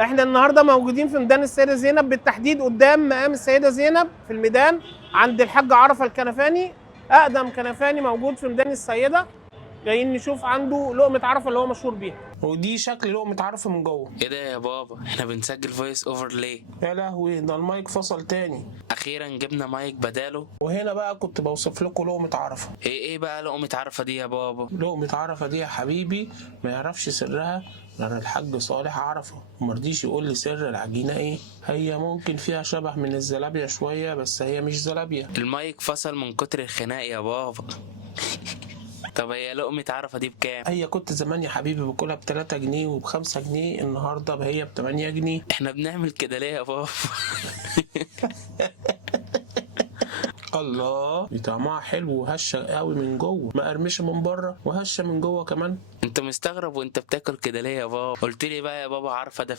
احنا النهارده موجودين في ميدان السيده زينب، بالتحديد قدام مقام السيده زينب في الميدان عند الحاج عرفه الكنفاني، اقدم كنفاني موجود في ميدان السيده. جايين نشوف عنده لقمه عرفه اللي هو مشهور بيها، ودي شكل لقمه عرفه من جوه. ايه ده يا بابا، احنا بنسجل فويس اوفر ليه؟ يا لهوي، ده المايك فصل تاني. اخيرا جبنا مايك بداله. وهنا بقى كنت بوصف لكم لقمه عرفه. ايه بقى لقمة عرفة دي يا بابا؟ لقمة عرفة دي يا حبيبي ما يعرفش سرها غير الحاج صالح عرفة، ومرضيش يقول لي سر العجينة ايه. هي ممكن فيها شبه من الزلابية شوية، بس هي مش زلابية. المايك فصل من كتر الخناق يا بابا. طب هي لقمة عرفة دي بكام؟ هي كنت زمان يا حبيبي باكلها ب3 جنيه وب5 جنيه، النهاردة هي ب8 جنيه. احنا بنعمل كده ليه يا بابا؟ الله، دي طعمها حلو وهشة قوي من جوه، مقرمشة من بره وهشة من جوه كمان. انت مستغرب وانت بتاكل كده ليه يا بابا؟ قلت لي بقى يا بابا عرفة ده